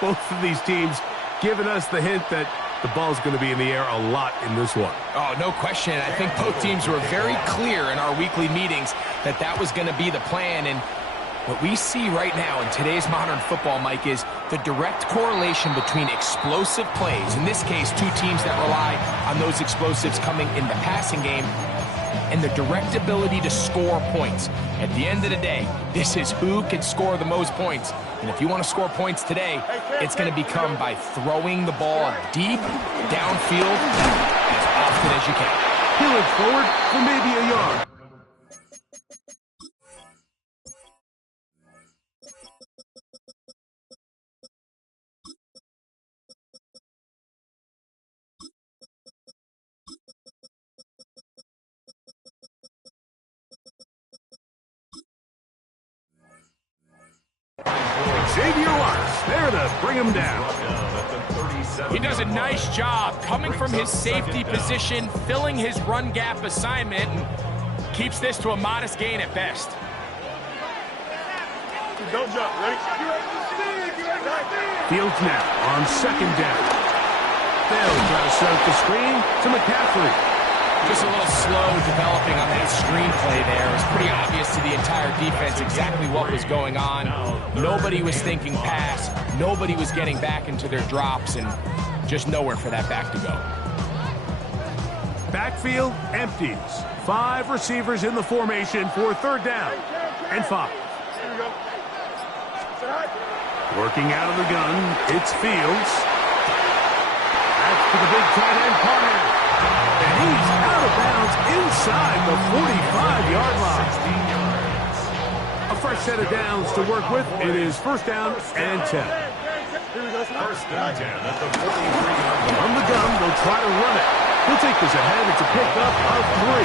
Both of these teams giving us the hint that the ball's going to be in the air a lot in this one. Oh, no question. I think both teams were very clear in our weekly meetings that that was going to be the plan. And what we see right now in today's modern football, Mike, is the direct correlation between explosive plays. In this case, two teams that rely on those explosives coming in the passing game, and the direct ability to score points. At the end of the day, this is who can score the most points. And if you want to score points today, it's going to become by throwing the ball deep, downfield, as often as you can. He'll look forward for maybe a yard. Xavier Watts there to bring him down. He does a nice job coming from his safety position, filling his run gap assignment, and keeps this to a modest gain at best. Don't jump, ready? Fields now on second down. They'll try to set up the screen to McCaffrey. Just a little slow developing on that screenplay there. It was pretty obvious to the entire defense exactly what was going on. Nobody was thinking pass. Nobody was getting back into their drops, and just nowhere for that back to go. Backfield empties. 5 receivers in the formation for third down and 5. Working out of the gun, it's Fields. That's to the big tight end Parham. And he's out of bounds inside the 45-yard line. A fresh set of downs to work with. It is first down and 10. First and 10 at the 43-yard line. From the gun, they'll try to run it. He'll take this ahead. It's a pickup of 3.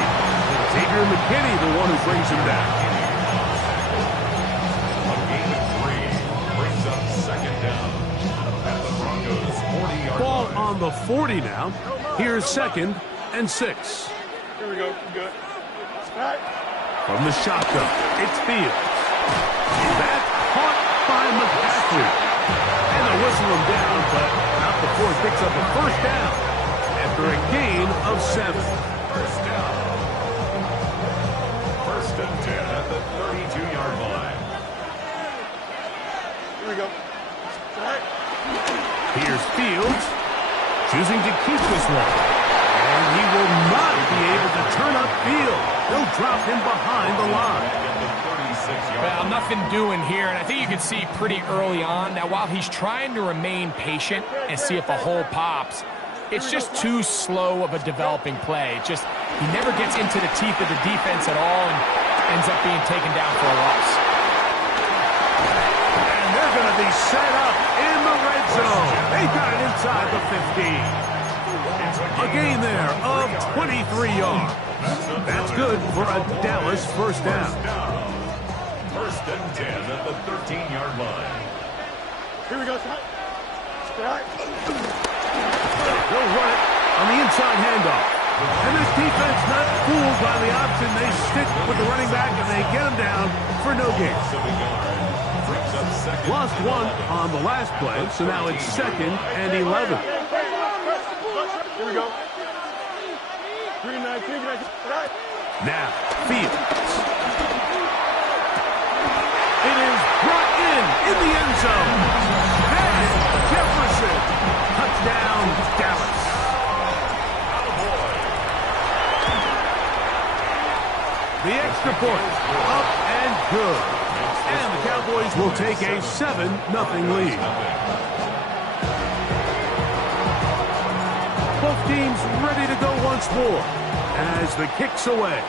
Xavier McKinney, the one who brings him down. A gain of 3 brings up second down at the Broncos' 40-yard line. Ball on the 40 now. Here's second and 6. Here we go. Good. From the shotgun, it's Fields. That's caught by McCaffrey. And they'll whistle him down, but not before he picks up a first down after a gain of 7. First down. First and 10 at the 32-yard line. Here we go. Here's Fields, choosing to keep this one. And he will not be able to turn upfield. They'll drop him behind the line. Well, nothing doing here, and I think you can see pretty early on. Now, while he's trying to remain patient and see if a hole pops, it's just too slow of a developing play. Just, he never gets into the teeth of the defense at all and ends up being taken down for a loss. And they're going to be set up in the red zone. They got it inside the 15. A gain there of 23 yards. That's good for a Dallas first down. First and 10 at the 13-yard line. Here we go, They'll run it on the inside handoff. And this defense not fooled by the option. They stick with the running back and they get him down for no gain. Lost 1 on the last play, so now it's second and 11. Here we go. Now, Fields. It is brought in the end zone. That is Jefferson. Touchdown, Dallas. The extra point, up and good. And the Cowboys will take a 7-0 lead. Both teams ready to go once more as the kick's away.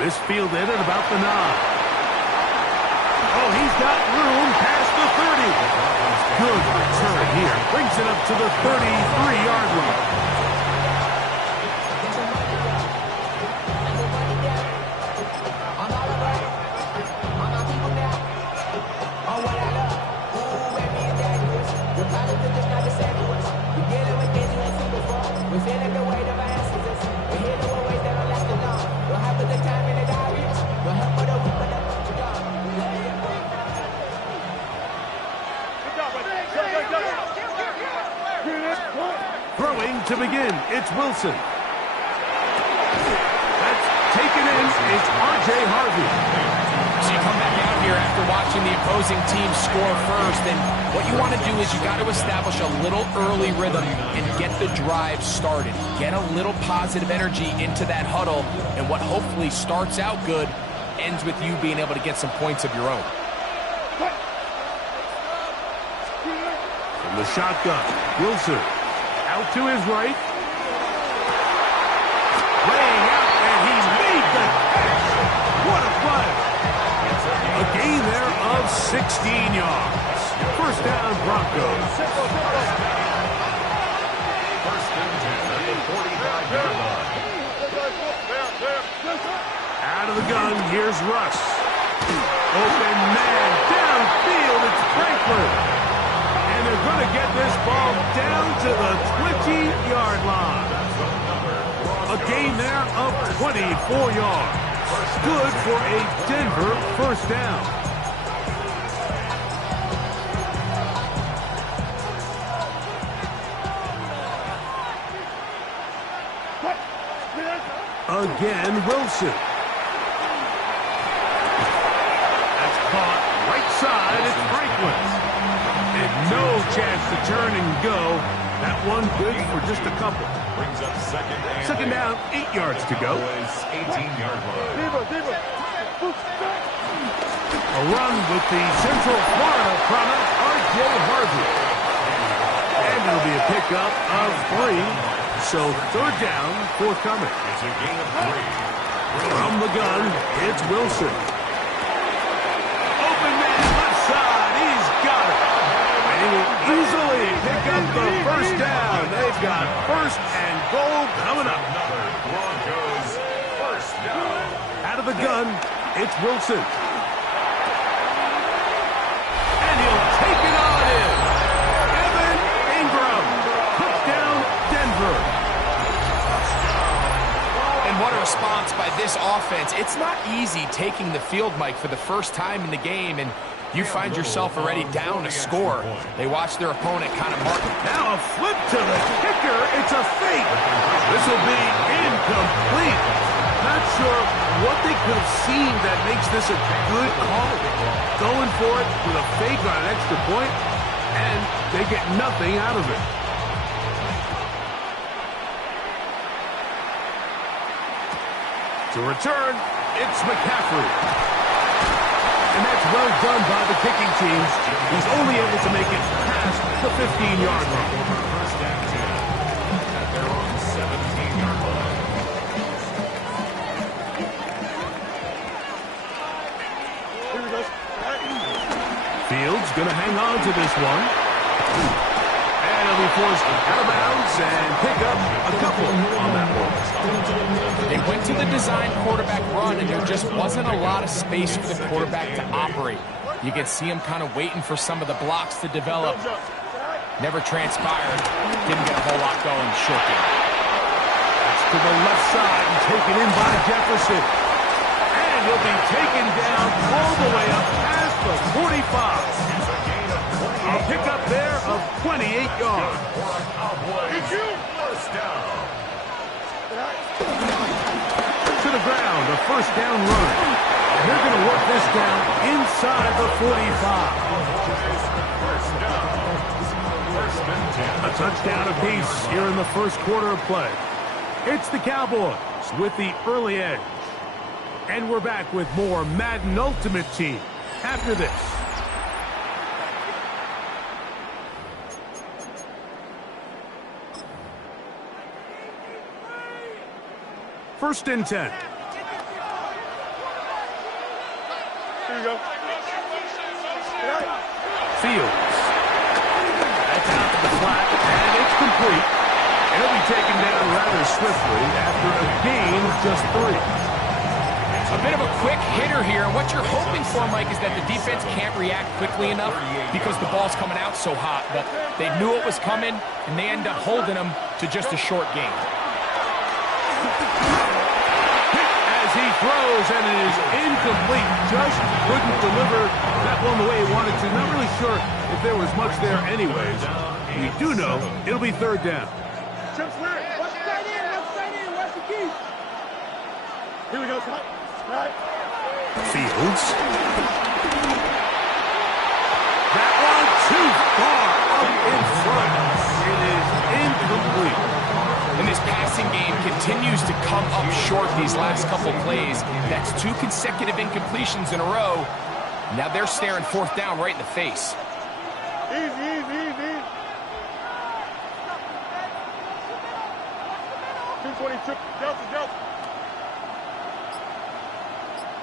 This fielded at about the 9. Oh, he's got room past the 30. Good return here. Brings it up to the 33-yard line. to begin. It's Wilson. That's taken in. It's R.J. Harvey. So you come back out here after watching the opposing team score first, and what you want to do is you got to establish a little early rhythm and get the drive started. Get a little positive energy into that huddle, and what hopefully starts out good ends with you being able to get some points of your own. From the shotgun, Wilson out to his right. Laying out, and he's made the catch. What a play. A gain there of 16 yards. First down, Broncos. First and 10 at the 45-yard line. Out of the gun, here's Russ. Open man, downfield, it's Franklin. And they're going to get this ball down to the 20-yard line. A gain there of 24 yards. Good for a Denver first down. Again, Wilson. That's caught right side. It's Franklin. And no chance to turn and go. That one good for just a couple. Brings up Second down, 8 yards to go. 18-yard line. A run with the Central Florida product, R.J. Harvey. And it'll be a pickup of 3. So third down, forthcoming. It's a gain of 3. From the gun, it's Wilson. Open man, left side, he's got it. And he will easily pick up the first down. They've got first and goal coming up. Another Broncos first down. Out of the gun, it's Wilson. And he'll take it on in. Evan Ingram. Touchdown, Denver. And what a response by this offense. It's not easy taking the field, Mike, for the first time in the game, and you find yourself already down a score. They watch their opponent kind of mark. Now a flip to the kicker. It's a fake. This will be incomplete. Not sure what they could have seen that makes this a good call. Going for it with a fake on an extra point, and they get nothing out of it. To return, it's McCaffrey. And that's well done by the kicking team. He's only able to make it past the 15-yard line. First and 10 at their own 17-yard line. Fields going to hang on to this one. And he'll be forced out of bounds and pick up a couple on that one. They went to the design quarterback run, and there just wasn't a lot of space for the quarterback to operate. You can see him kind of waiting for some of the blocks to develop. Never transpired. Didn't get a whole lot going. Short game. That's to the left side and taken in by Jefferson. And he'll be taken down all the way up past the 45. A pickup there of 28 yards. First down. To the ground, a first down run. And they're going to work this down inside the 45. First down. First and 10. A touchdown apiece here in the first quarter of play. It's the Cowboys with the early edge. And we're back with more Madden Ultimate Team after this. First and 10. Here you go. Fields. That's out to the flat, and it's complete. And it'll be taken down rather swiftly after a gain of just 3. A bit of a quick hitter here. What you're hoping for, Mike, is that the defense can't react quickly enough because the ball's coming out so hot. But they knew it was coming, and they end up holding them to just a short gain. As he throws, and it is incomplete. Just couldn't deliver that one the way he wanted to. Not really sure if there was much there anyways. We do know it'll be third down. Chips where? Watch the tight end, watch the key. Here we go, Scott. Right. Fields. That one too far up in front. It is incomplete. And this passing game continues to come up short these last couple plays. That's 2 consecutive incompletions in a row. Now they're staring 4th down right in the face. Easy. 222. Delta.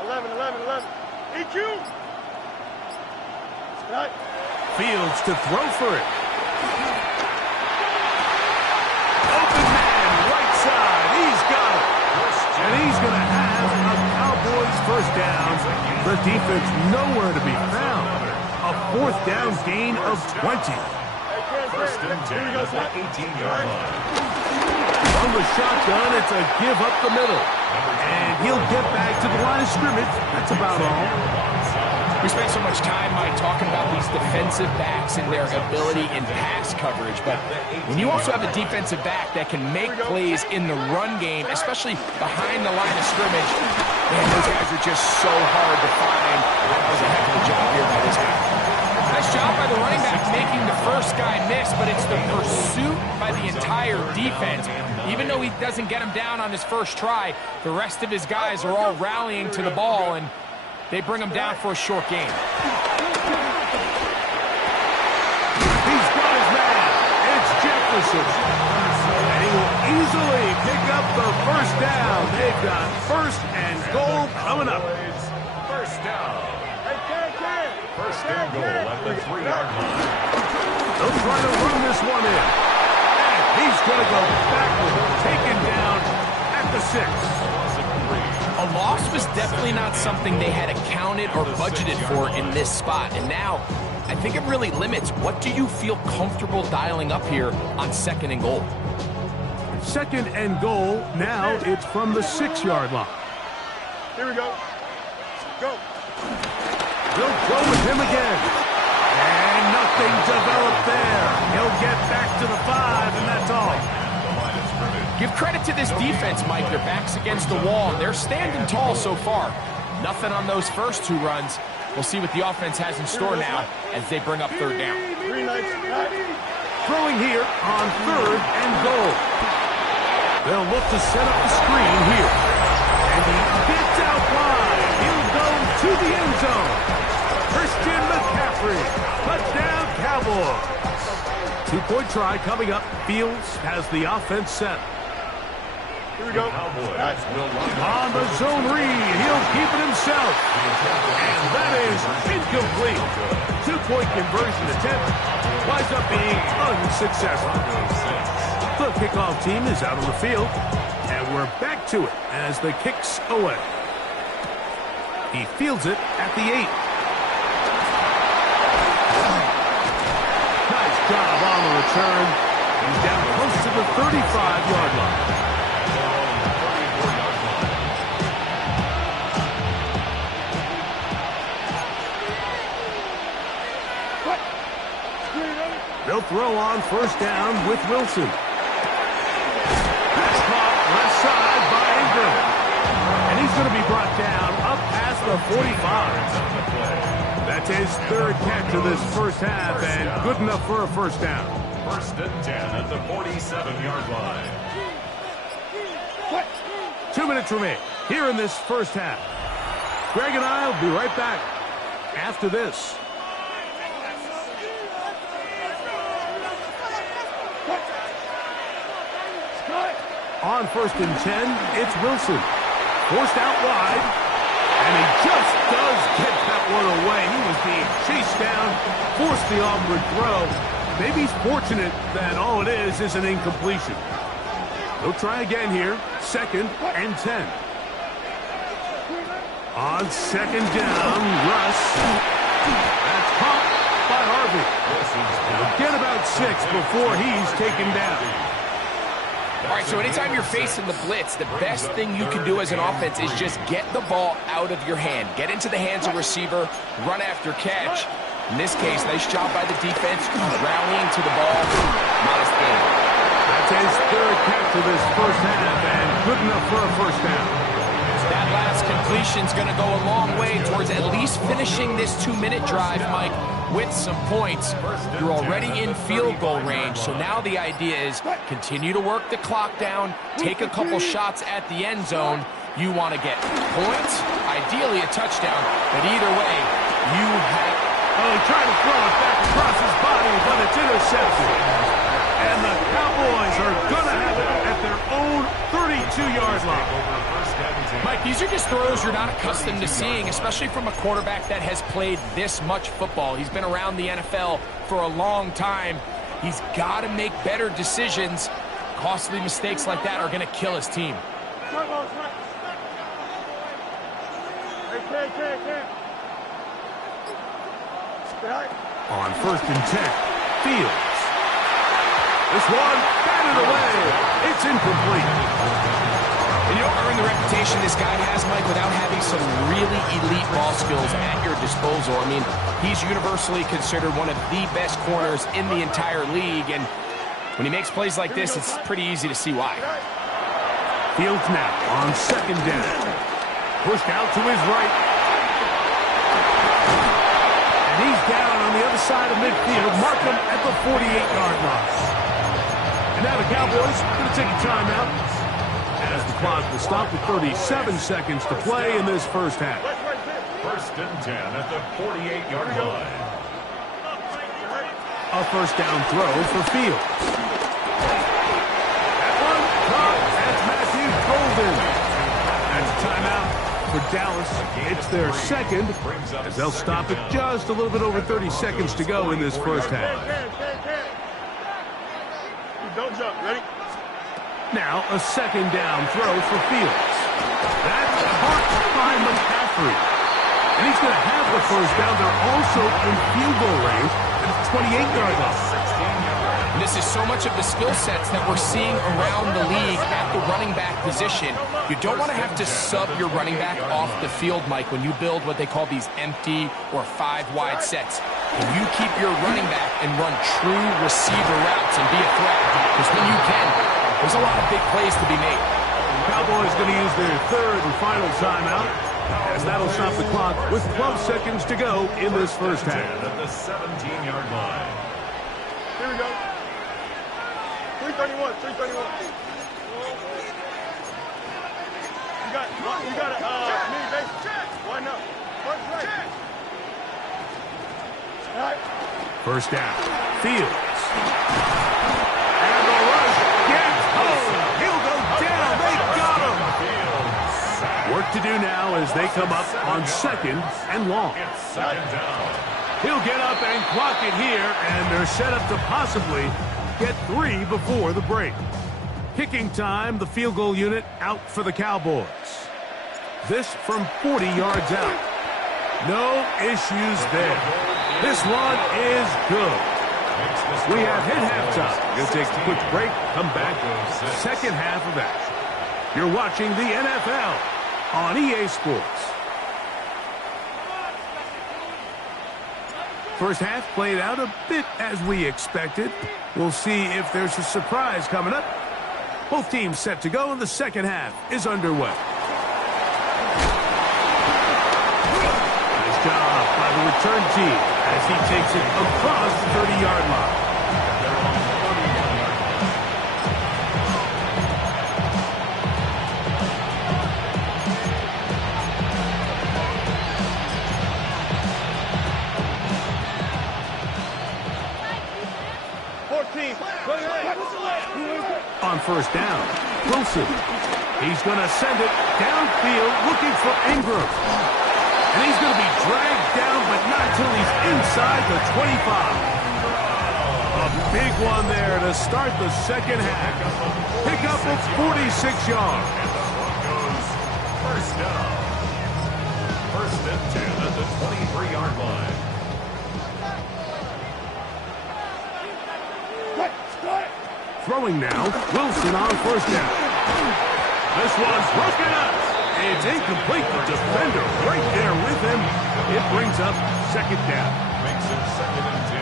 11. EQ. Right. Fields to throw for it. Open man, right side. He's got it. And he's going to have a Cowboys first down. The defense nowhere to be found. A 4th down gain of 20. First and 10 at the 18-yard line. From the shotgun, it's a give up the middle. And he'll get back to the line of scrimmage. That's about all. We spend so much time, Mike, talking about these defensive backs and their ability in pass coverage. But when you also have a defensive back that can make plays in the run game, especially behind the line of scrimmage, man, those guys are just so hard to find. That was a heck of a job here by this guy. Nice job by the running back making the first guy miss, but it's the pursuit by the entire defense. Even though he doesn't get him down on his first try, the rest of his guys are all rallying to the ball, and they bring him down for a short gain. He's got his man. It's Jefferson. And he will easily pick up the first down. They've got 1st and goal coming up. First down. First and goal at the 3-yard line. They'll try to run this one in. And he's going to go backward, taken down at the 6. A loss was definitely not something they had accounted or budgeted for in this spot. And now, I think it really limits what do you feel comfortable dialing up here on 2nd and goal. 2nd and goal. Now it's from the 6-yard line. Here we go. Go. They'll go with him again. And nothing developed there. He'll get back to the 5, and that's all. Give credit to this defense, Mike. Their back's against the wall, and they're standing tall so far. Nothing on those first 2 runs. We'll see what the offense has in store now as they bring up 3rd down. Throwing here on 3rd and goal. They'll look to set up the screen here. And he gets out wide. He'll go to the end zone. Christian McCaffrey. Touchdown, Cowboys. 2-point try coming up. Fields has the offense set. Here we go. On the zone read, he'll keep it himself. And that is incomplete. 2-point conversion attempt winds up being unsuccessful. The kickoff team is out on the field, and we're back to it as the kick's away. He fields it at the 8. Nice job on the return. He's down close to the 35-yard line. They'll throw on 1st down with Wilson. That's caught left side by Ingram. And he's going to be brought down up past the 45. That's his 3rd catch of this first half, and good enough for a first down. First and 10 at the 47-yard line. 2 minutes remain here in this first half. Greg and I will be right back after this. On 1st and 10, it's Wilson. Forced out wide, and he just does get that one away. He was being chased down, forced the awkward throw. Maybe he's fortunate that all it is an incompletion. They'll try again here, 2nd and 10. On 2nd down, Russ. That's caught by Harvey. He'll get about 6 before he's taken down. All right, so anytime you're facing the blitz, the best thing you can do as an offense is just get the ball out of your hand. Get into the hands of receiver, run after catch. In this case, nice job by the defense, rallying to the ball. Modest gain. That's his third catch of this first half, and good enough for a first down. That last completion's going to go a long way towards at least finishing this 2-minute drive, Mike, with some points. You're already in field goal range, so now the idea is continue to work the clock down, take a couple shots at the end zone. You want to get points, ideally a touchdown, but either way, you have... Oh, he tried to throw it back across his body, but it's intercepted. And the Cowboys are going to have it at their own 32-yard line. Mike, these are just throws you're not accustomed to seeing, especially from a quarterback that has played this much football. He's been around the NFL for a long time. He's got to make better decisions. Costly mistakes like that are going to kill his team. On 1st and 10, Fields. This one, batted away. It's incomplete. And you don't earn the reputation this guy has, Mike, without having some really elite ball skills at your disposal. I mean, he's universally considered one of the best corners in the entire league, and when he makes plays like this, it's pretty easy to see why. Fields now on 2nd down. Pushed out to his right. And he's down on the other side of midfield. Mark him at the 48-yard line. And now the Cowboys are going to take a timeout as the clock will stop with 37 seconds to play in this first half. 1st and 10 at the 48-yard line. A first down throw for Fields. That one caught. That's Matthew Golden. That's a timeout for Dallas. It's their second, as they'll stop it just a little bit over 30 seconds to go in this first half. Don't jump. Ready? Now a 2nd down throw for Fields. That's caught by McCaffrey. And he's going to have the first down. They're also in field goal range at the 28-yard line. And this is so much of the skill sets that we're seeing around the league at the running back position. You don't want to have to sub your running back off the field, Mike, when you build what they call these empty or 5-wide sets. And you keep your running back and run true receiver routes and be a threat. Because when you can, there's a lot of big plays to be made. Cowboys going to use their third and final timeout, as that'll stop the clock with 12 seconds to go in this first half. At the 17-yard line. Here we go. 331. You got it. Me, base. Why not? First down. Fields. And the rush gets home. He'll go down. They got him. Work to do now as they come up on 2nd and long. It's 2nd down. He'll get up and clock it here, and they're set up to possibly get 3 before the break. Kicking time, the field goal unit out for the Cowboys. This from 40 yards out. No issues there. This one is good. We have hit halftime. We'll take a quick break, come back, second half of action. You're watching the NFL on EA Sports. First half played out a bit as we expected. We'll see if there's a surprise coming up. Both teams set to go, and the second half is underway. Nice job by the return team as he takes it across the 30-yard line. On first down, Wilson. He's going to send it downfield looking for Ingram. And he's going to be dragged down, but not until he's inside the 25. A big one there to start the second half. Pick up at 46 yards. First down. 1st and 10 at the 23-yard line. Throwing now, Wilson on first down. This one's broken up. It's incomplete. The defender right there with him. It brings up second down. Makes it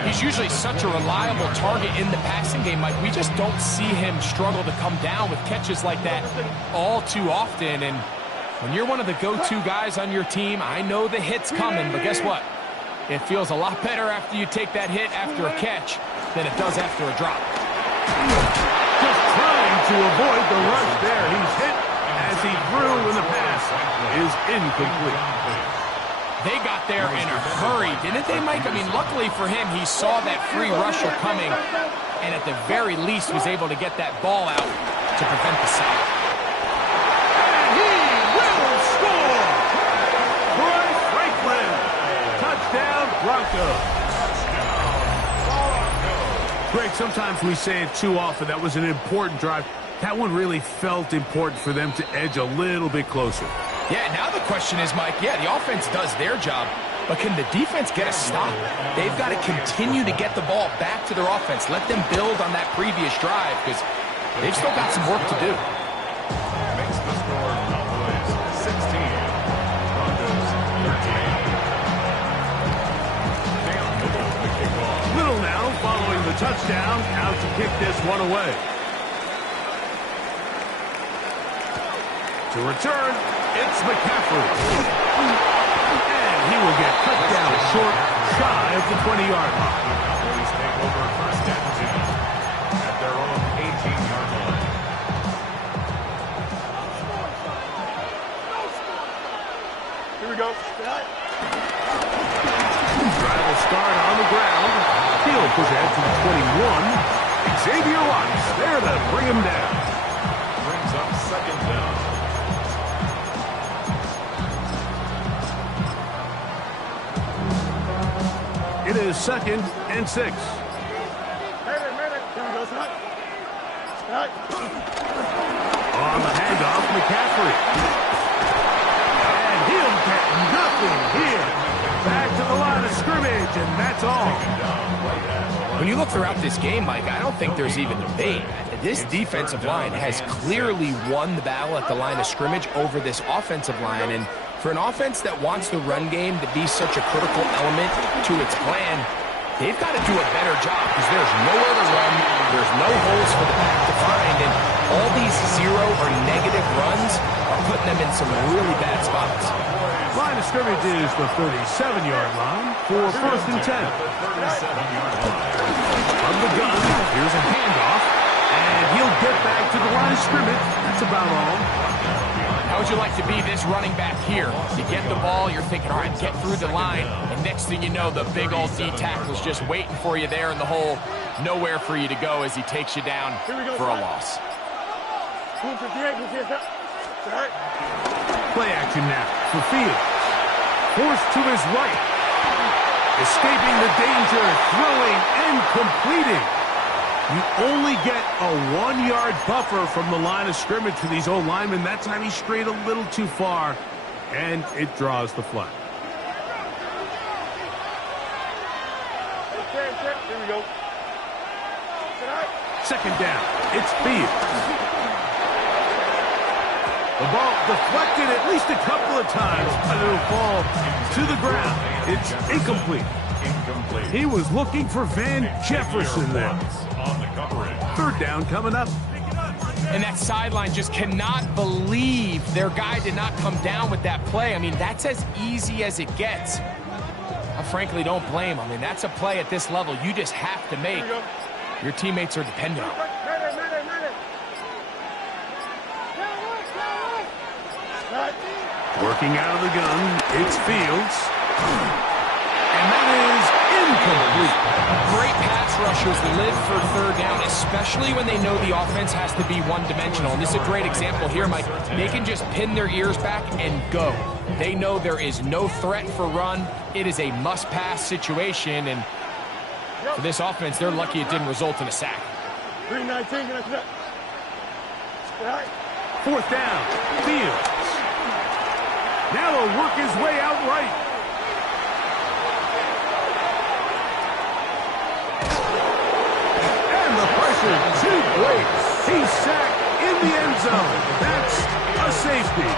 He's usually such a reliable target in the passing game, Mike. We just don't see him struggle to come down with catches like that all too often. And when you're one of the go-to guys on your team, I know the hit's coming, but guess what? It feels a lot better after you take that hit after a catch than it does after a drop. Just trying to avoid the rush there. He's hit as he threw when the pass is incomplete. They got there in a hurry, didn't they, Mike? I mean, luckily for him, he saw that free rusher coming and at the very least was able to get that ball out to prevent the sack. And he will score! Bryce Franklin! Touchdown, Broncos! Greg, sometimes we say it too often. That was an important drive. That one really felt important for them to edge a little bit closer. Yeah, now the question is, Mike, yeah, the offense does their job, but can the defense get a stop? They've got to continue to get the ball back to their offense. Let them build on that previous drive because they've still got some work to do. Makes the score Cowboys 16, Broncos 13. Cam Newton to kick off. Little now following the touchdown, out to kick this one away. To return, it's McCaffrey. And he will get cut down short, shy of the 20-yard line. Cowboys take over first and 10 at their own 18-yard line. Here we go. Drive will start on the ground. He'll push ahead to the 21. Xavier Watts there to bring him down. Brings up second down. It is 2nd and 6. Here we go, son. On the handoff, McCaffrey. And he'll get nothing here. Back to the line of scrimmage, and that's all. When you look throughout this game, Mike, I don't think there's even debate. This defensive line has clearly won the battle at the line of scrimmage over this offensive line, and for an offense that wants the run game to be such a critical element to its plan, they've got to do a better job because there's nowhere to run, there's no holes for the back to find, and all these zero or negative runs are putting them in some really bad spots. Line of scrimmage is the 37-yard line for 1st and 10. From the gun, here's a handoff, and he'll get back to the line of scrimmage. That's about all. How would you like to be this running back here? You get the ball, you're thinking, all right, get through the line, and next thing you know, the big old D tackle's just waiting for you there in the hole. Nowhere for you to go as he takes you down for a loss. Play action now for Fields. Forced to his right. Escaping the danger, throwing and completing. You only get a 1-yard buffer from the line of scrimmage for these old linemen. That time he strayed a little too far, and it draws the flag. Here we go. 2nd down. It's Fields. The ball deflected at least a couple of times, but it'll fall to the ground. It's incomplete. He was looking for Van Jefferson there. On the coverage. 3rd down coming up. And that sideline just cannot believe their guy did not come down with that play. I mean, that's as easy as it gets. I frankly don't blame him. I mean, that's a play at this level you just have to make. Your teammates are dependent on it. Working out of the gun, it's Fields. And that is incomplete. Great pass rushers live for 3rd down, especially when they know the offense has to be one-dimensional. And this is a great example here, Mike. They can just pin their ears back and go. They know there is no threat for run. It is a must-pass situation, and for this offense, they're lucky it didn't result in a sack. 319, 4th down, Fields. Now he'll work his way out right. And the pressure too great. He's sacked in the end zone. That's a safety.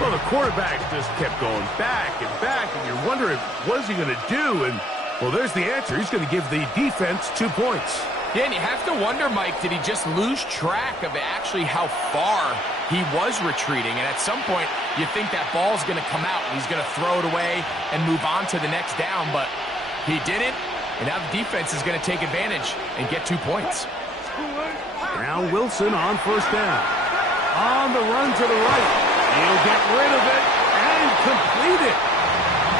Well, the quarterback just kept going back and back, and you're wondering, what is he going to do? And Well, there's the answer. He's going to give the defense 2 points. Yeah, and you have to wonder, Mike, did he just lose track of actually how far he was retreating? And at some point, you think that ball's going to come out, and he's going to throw it away and move on to the next down, but he didn't, and now the defense is going to take advantage and get 2 points. Now Wilson on first down. On the run to the right. He'll get rid of it and complete it.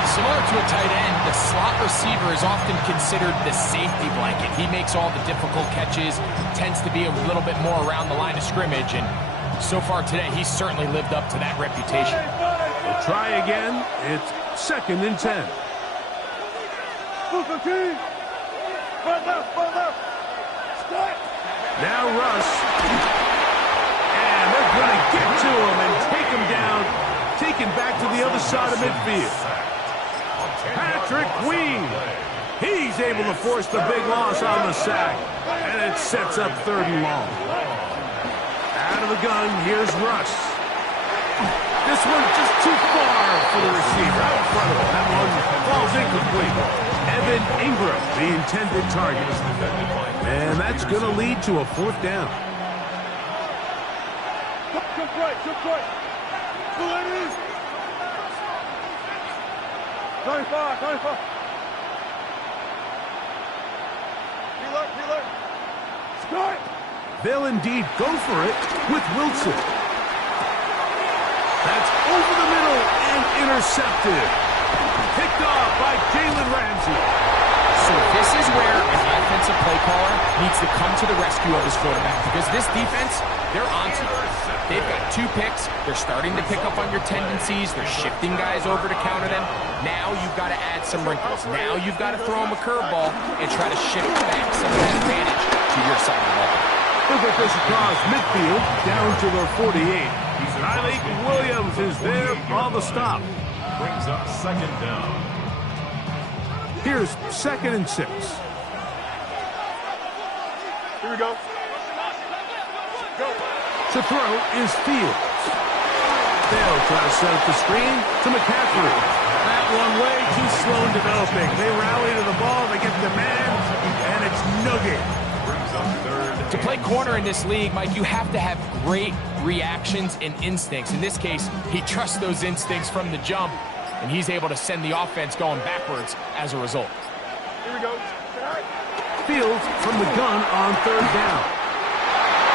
Similar to a tight end, the slot receiver is often considered the safety blanket. He makes all the difficult catches, tends to be a little bit more around the line of scrimmage, and so far today, he's certainly lived up to that reputation. We'll try again. It's 2nd and 10. Now Russ. And they're going to get to him and take him down, taken back to the other side of midfield. Patrick Queen. He's able to force the big loss on the sack. And it sets up 3rd and long. Out of the gun, here's Russ. This one's just too far for the receiver. Out in front of him. That one falls incomplete. Evan Ingram, the intended target. And that's going to lead to a 4th down. Good play, good play. 25, 25. Reload. Start. They'll indeed go for it with Wilson. That's over the middle and intercepted. Picked off by Jalen Ramsey. So this is where an offensive play caller needs to come to the rescue of his quarterback, because this defense, they're onto you. They've got 2 picks. They're starting to pick up on your tendencies. They're shifting guys over to counter them. Now you've got to add some wrinkles. Now you've got to throw them a curveball and try to shift back some of that advantage to your side of the ball. Look at this across midfield, down to their 48. Tyleik Williams is there on the stop. Brings up 2nd down. Here's 2nd and 6. Here we go. Go. To throw is Fields. They'll try to set up the screen to McCaffrey. That one way too slow in developing. They rally to the ball, they get the man, and it's no game. Brings up 3rd. To play corner in this league, Mike, you have to have great reactions and instincts. In this case, he trusts those instincts from the jump, and he's able to send the offense going backwards as a result. Here we go. Fields from the gun on 3rd down.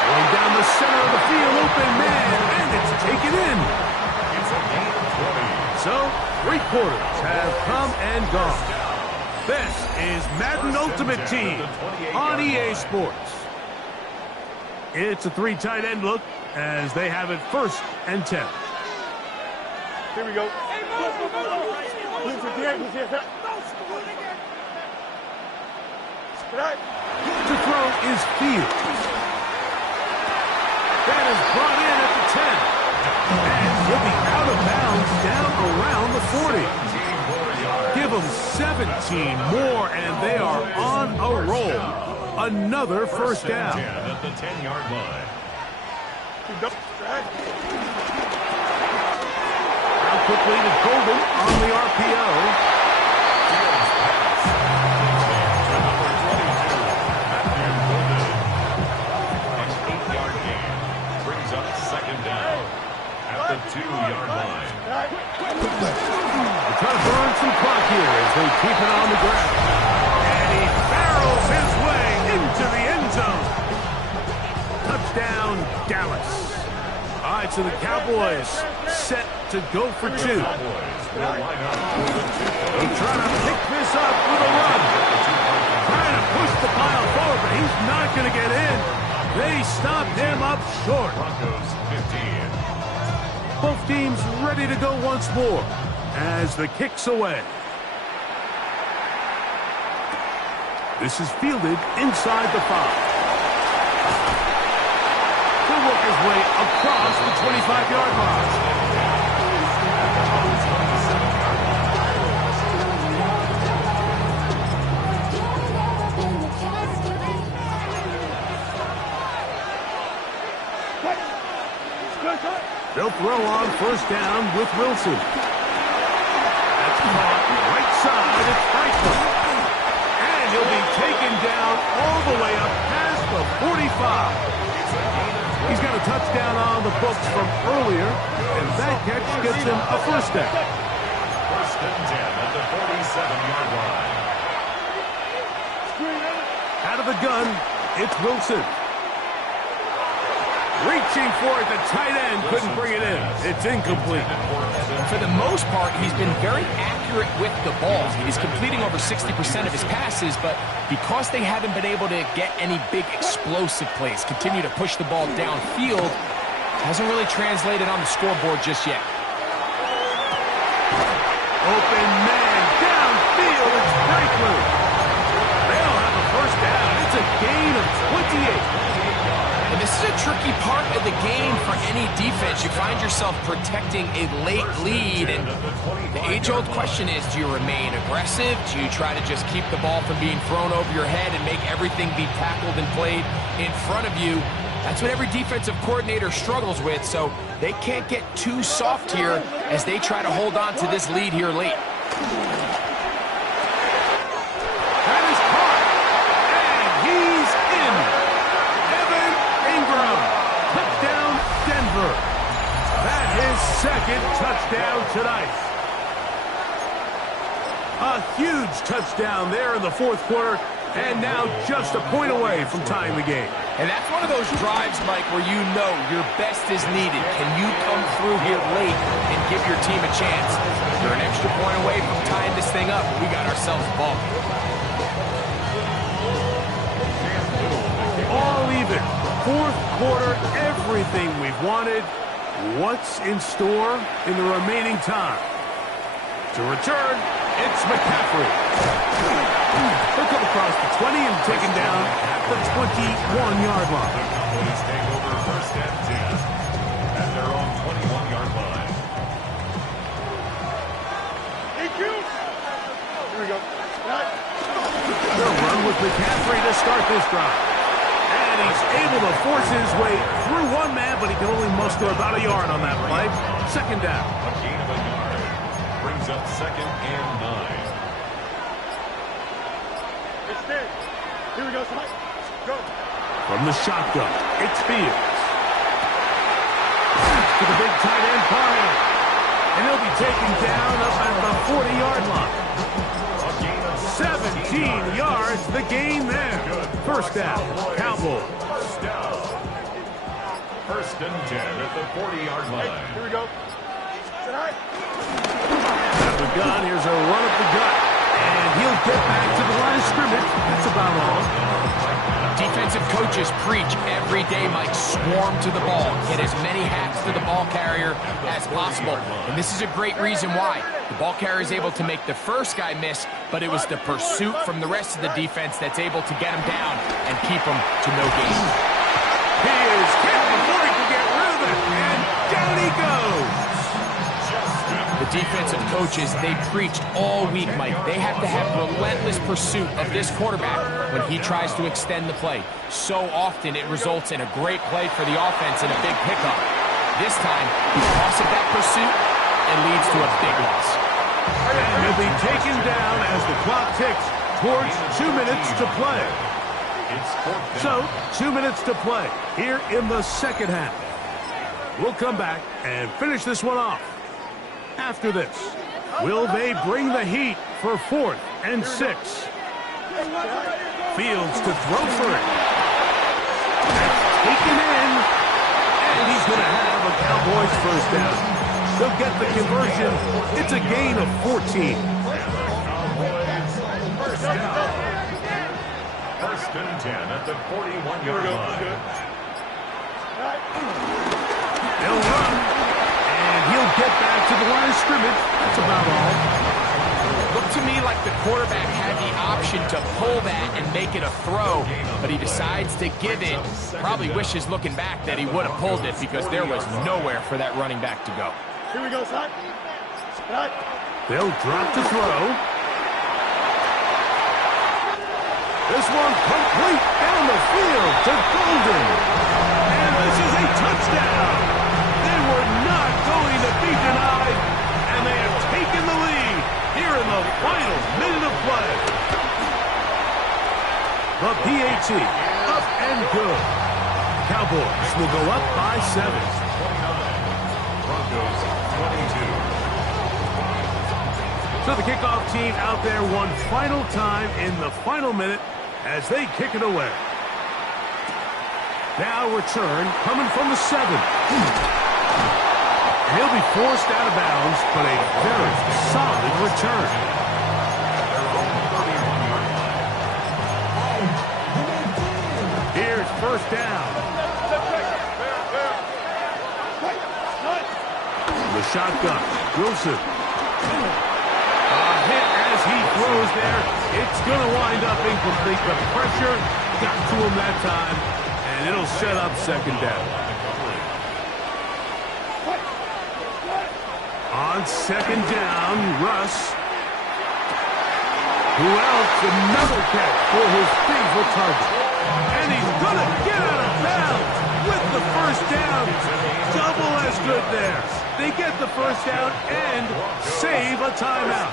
Going down the center of the field, open man, and it's taken in. It's a gain of 20. So, 3 quarters have come and gone. This is Madden Ultimate Team on EA Sports. It's a 3 tight end look as they have it 1st and 10. Here we go. To throw is Fields. That is brought in at the 10. And he'll be out of bounds down around the 40. Give them 17 more, and they are on a roll. Another 1st down. At the 10-yard line. Now quickly to Golden on the RPO. The 2-yard line. They're trying to burn some clock here as they keep it on the ground. And he barrels his way into the end zone. Touchdown, Dallas. All right, so the Cowboys set to go for 2. They'll try to pick this up with a run. Trying to push the pile forward, but he's not going to get in. They stopped him up short. Broncos 15. Both teams ready to go once more as the kick's away. This is fielded inside the 5. He'll work his way across the 25-yard line. They'll throw on 1st down with Wilson. That's caught right side. It's Franklin. taken down all the way up past the 45. He's got a touchdown on the books from earlier, and that catch gets him a first down. First and 10 at the 47-yard line. Out of the gun, it's Wilson. Reaching for it, the tight end couldn't bring it in. It's incomplete. For the most part, he's been very accurate with the ball. He's completing over 60% of his passes, but because they haven't been able to get any big explosive plays, continue to push the ball downfield, hasn't really translated on the scoreboard just yet. Open man downfield, it's Franklin. They'll have a first down. It's a gain of 28. And this is a tricky part of the game for any defense. You find yourself protecting a late lead, and the age-old question is, do you remain aggressive? Do you try to just keep the ball from being thrown over your head and make everything be tackled and played in front of you? That's what every defensive coordinator struggles with, so they can't get too soft here as they try to hold on to this lead here late. That is caught, and he's in. Evan Ingram, touchdown Denver. That his second touchdown tonight. A huge touchdown there in the fourth quarter, and now just a point away from tying the game. And that's one of those drives, Mike, where you know your best is needed. Can you come through here late and give your team a chance? You're an extra point away from tying this thing up. We got ourselves a ball. All even. Fourth quarter, everything we've wanted. What's in store in the remaining time? To return, it's McCaffrey. He'll come across the 20 and taken down at the 21-yard line. Cowboys take over first and 10 at their own 21-yard line. Here we go. They'll run with McCaffrey to start this drive. And he's able to force his way through one man, but he can only muster about a yard on that play. Second down. A gain of a yard brings up second and 9. Here we go, son. Go. From the shotgun, it's Fields. To the big tight end, Parham. And he'll be taken down up at the 40-yard line. 17 yards, the gain there. First down, Cowboys. First and 10 at the 40-yard line. Here we go. Tonight. Out of the gun, here's a run up the gut. And he'll get back to the line of scrimmage. That's about all. Defensive coaches preach every day, Mike, swarm to the ball. Get as many hats to the ball carrier as possible. And this is a great reason why. The ball carrier is able to make the first guy miss, but it was the pursuit from the rest of the defense that's able to get him down and keep him to no gain. He is hit before he can get rid of it. And down he goes. The defensive coaches, they preached all week, Mike. They have to have relentless pursuit of this quarterback when he tries to extend the play. So often it results in a great play for the offense and a big pickup. This time, because of that pursuit, it leads to a big loss. And he'll be taken down as the clock ticks towards 2 minutes to play. So, 2 minutes to play here in the second half. We'll come back and finish this one off. After this, will they bring the heat for 4th and 6? Fields to throw for it. That's taken in, and he's going to have a Cowboys first down. They'll get the conversion. It's a gain of 14. First down. First and 10 at the 41-yard line. They'll run. And he'll get back to the line of scrimmage. That's about all. Looked to me like the quarterback had the option to pull that and make it a throw, but he decides to give it. Probably wishes looking back that he would have pulled it because there was nowhere for that running back to go. Here we go, son. Right. They'll drop to throw. This one complete down the field to Golden. And this is a touchdown. They were not going to be denied, and they have taken the lead here in the final minute of play. The PAT, up and good. Cowboys will go up by 7. Broncos 22. So the kickoff team out there one final time in the final minute as they kick it away. Now return coming from the 7. And he'll be forced out of bounds, but a very solid return. Here's first down. The shotgun, Wilson. A hit as he throws there. It's going to wind up incomplete. The pressure got to him that time, and it'll set up second down. On second down, Russ. Who else? Another catch for his favorite target. And he's going to get out of bounds with the first down. Double as good there. They get the first down and save a timeout.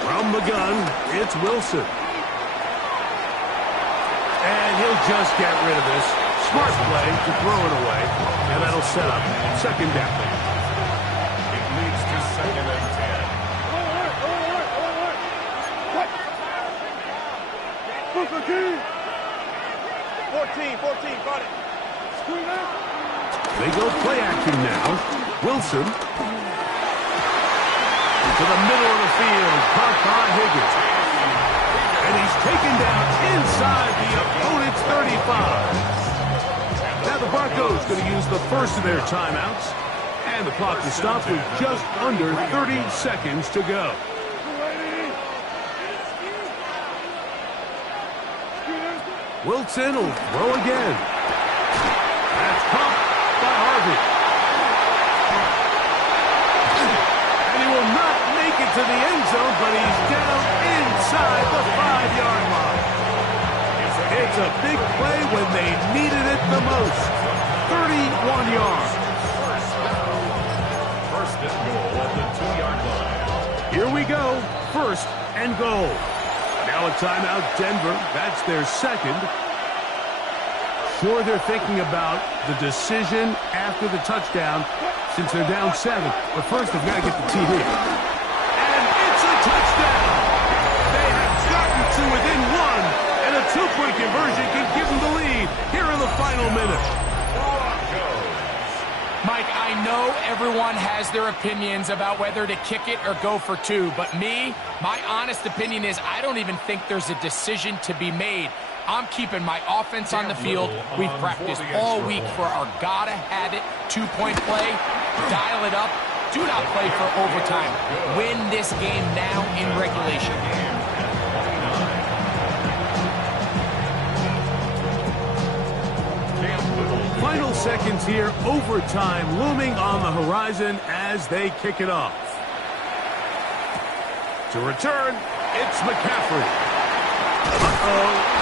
From the gun, it's Wilson. And he'll just get rid of this. Smart play to throw it away. And that'll set up second down. It leads to second and 10. Booker King. 14, got it. Screen out. They go play action now. Wilson. To the middle of the field. Caught by Higgins. And he's taken down inside the opponent's 35. Now the Broncos going to use the first of their timeouts. And the clock is stopped with just under 30 seconds to go. Wilson will throw again. That's caught by Harvey. And he will not make it to the end zone, but he's down inside the 5-yard line. It's a big play when they needed it the most. 31 yards. First and goal at the 2-yard line. Here we go. First and goal. Now a timeout, Denver. That's their second. Sure, they're thinking about the decision after the touchdown since they're down 7. But first, they've got to get the TD. And it's a touchdown! They have gotten to within 1, and a 2-point conversion can give them the lead here in the final minute. Mike, I know everyone has their opinions about whether to kick it or go for 2, but me, my honest opinion is I don't even think there's a decision to be made. I'm keeping my offense on the field. We've practiced all week for our gotta-have-it 2-point play. Dial it up. Do not play for overtime. Win this game now in regulation. Final seconds here, overtime looming on the horizon as they kick it off. To return, it's McCaffrey. Uh-oh.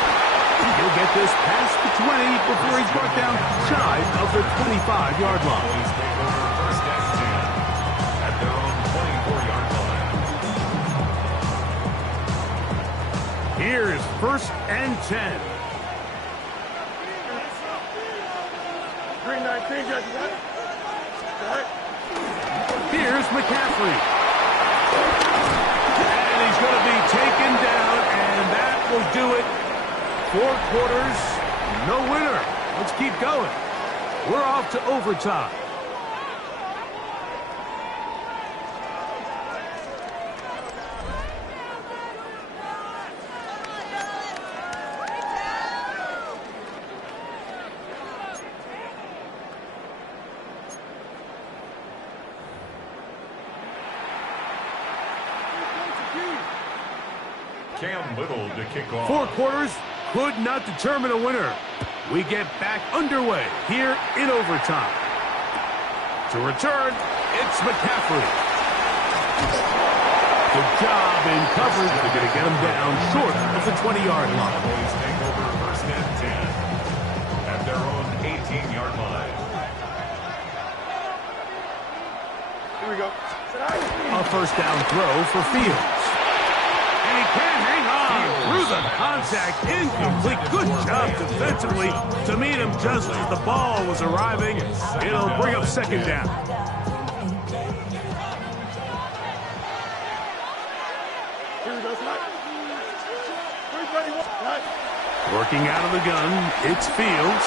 He'll get this past the 20 before he's brought down shy of the 25-yard line. First and 10 at their own 24-yard line. Here's first and 10. Green 19, Jesse, got it? All right. Here's McCaffrey. And he's going to be taken down, and that will do it. 4 quarters, no winner. Let's keep going. We're off to overtime. Cam Little to kick off. 4 quarters could not determine a winner. We get back underway here in overtime. To return, it's McCaffrey. Good job in coverage. They're going to get him down short of the 20-yard line. Cowboys take over first and 10 at their own 18-yard line. Here we go. A first down throw for Fields. And he can't hang on through the contact. contact, incomplete. Good job defensively to meet him just as the ball was arriving. It'll bring up second down. Working out of the gun, it's Fields.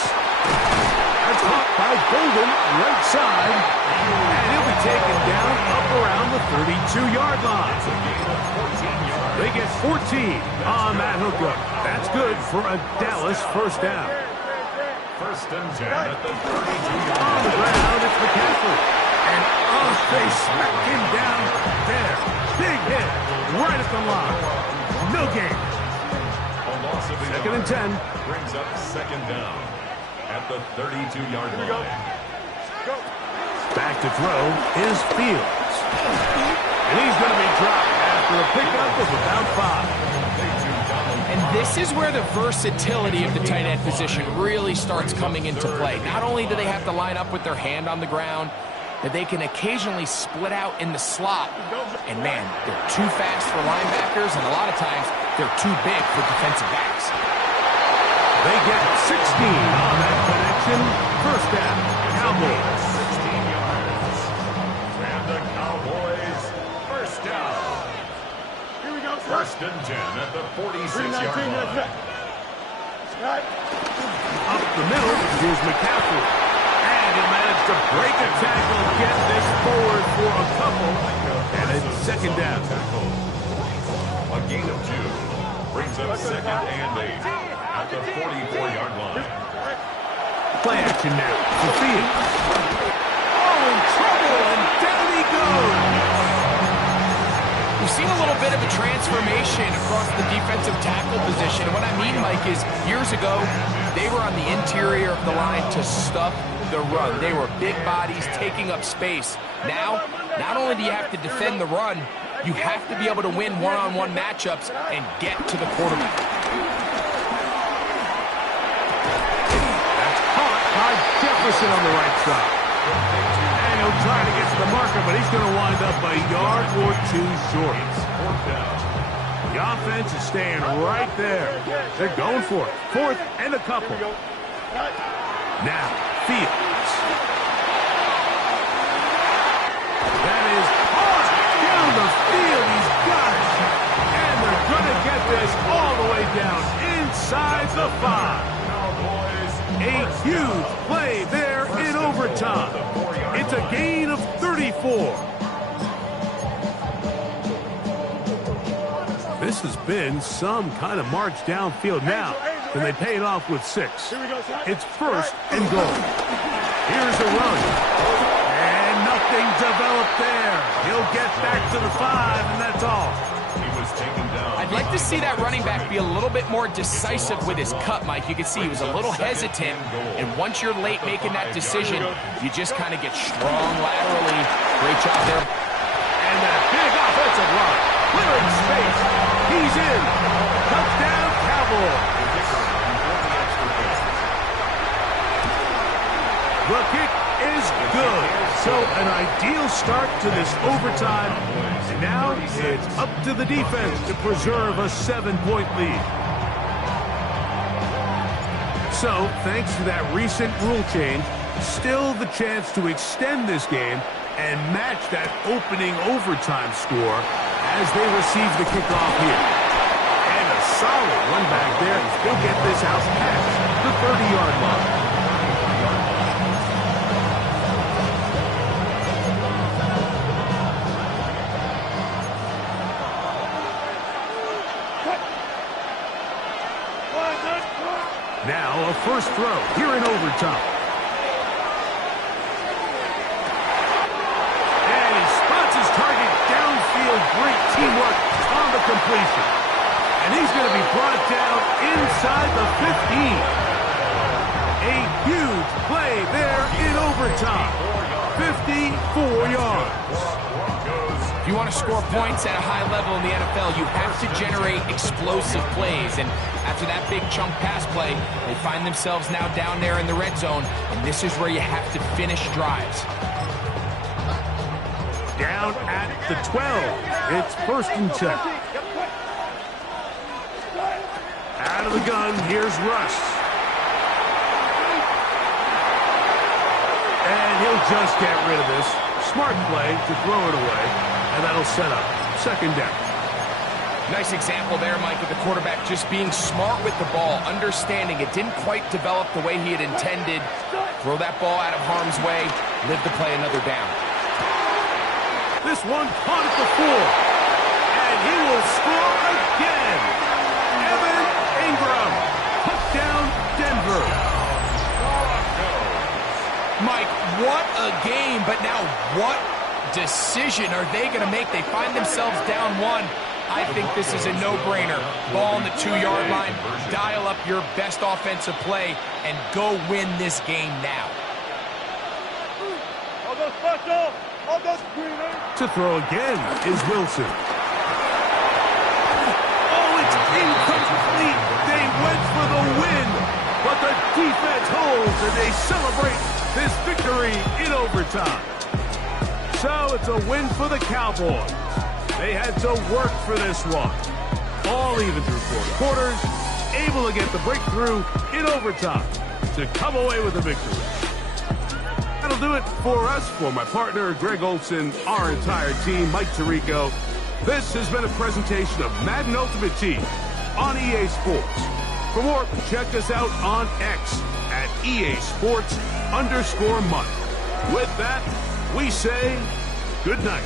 That's caught by Golden, right side. And he'll be taken down up around the 32-yard line. They get 14 on that hookup. That's good for a Dallas first down. First and 10 at the 32-yard On the ground, it's McCaffrey. And they smack him down there. Big hit right at the line. No gain. Second and 10. Brings up second down at the 32-yard line. Back to throw is Fields. And he's going to be dropped after a pickup of about 5. And this is where the versatility of the tight end position really starts coming into play. Not only do they have to line up with their hand on the ground, that they can occasionally split out in the slot. And man, they're too fast for linebackers, and a lot of times they're too big for defensive backs. They get 16 on that connection. First down, Cowboys. 16 yards. And the Cowboys first down. Here we go, sir. First and 10 at the 46-yard line. Up the middle, here's McCaffrey. And he'll manage to break a tackle, get this forward for a couple. And it's second down. A gain of 2. Brings up second and 8 at the 44-yard line. Play action now for Fields. Oh, in trouble, and down he goes. We've seen a little bit of a transformation across the defensive tackle position. And what I mean, Mike, is years ago, they were on the interior of the line to stuff the run. They were big bodies taking up space. Now, not only do you have to defend the run, you have to be able to win one-on-one matchups and get to the quarterback. That's caught by Jefferson on the right side. And he'll try to get to the marker, but he's going to wind up a yard or 2 short. The offense is staying right there. They're going for it. Fourth and a couple. Now, Fields. That is hard down the field. He's got it. And they're going to get this all the way down inside the 5. A huge play there in overtime. It's a gain of 34. This has been some kind of march downfield now. Can they pay it off with 6? It's first and goal. Here's a run. And nothing developed there. He'll get back to the 5, and that's all. He was taken down. I'd like to see that running back be a little bit more decisive with his cut, Mike. You can see he was a little hesitant, and once you're late making that decision, you just kind of get strong laterally. Great job there. And that big offensive line, clearing space. He's in. Touchdown, Cowboys. The kick is good. So an ideal start to this overtime. And now it's up to the defense to preserve a 7-point lead. So, thanks to that recent rule change, still the chance to extend this game and match that opening overtime score as they receive the kickoff here. And a solid run back there. He'll get this out past the 30-yard line. Now a first throw here in overtime. And he spots his target downfield. Great teamwork on the completion. And he's going to be brought down inside the 15. A huge play there in overtime. 54 yards. If you want to score points at a high level in the NFL, you have to generate explosive plays. And after that big chunk pass play, they find themselves now down there in the red zone. And this is where you have to finish drives. Down at the 12. It's first and 10. Out of the gun, here's Russ. And he'll just get rid of this. Smart play to throw it away, and that'll set up second down. Nice example there, Mike, of the quarterback just being smart with the ball, understanding it didn't quite develop the way he had intended. Throw that ball out of harm's way, live to play another down. This one caught at the 4, and he will score again. Evan Ingram, touchdown Denver. Mike, what a game, but now what decision are they going to make? They find themselves down 1. I think this is a no-brainer. Ball on the 2-yard line, dial up your best offensive play, and go win this game now. I'll go special. I'll go screener. To throw again is Wilson. Oh, it's incomplete. They went for the win, but the defense holds, and they celebrate this victory in overtime. So it's a win for the Cowboys. They had to work for this one. All even through 4 quarters, able to get the breakthrough in overtime to come away with a victory. That'll do it for us. For my partner, Greg Olson, our entire team, Mike Tirico, this has been a presentation of Madden Ultimate Team on EA Sports. For more, check us out on X at EA Sports_Mike. With that, we say good night.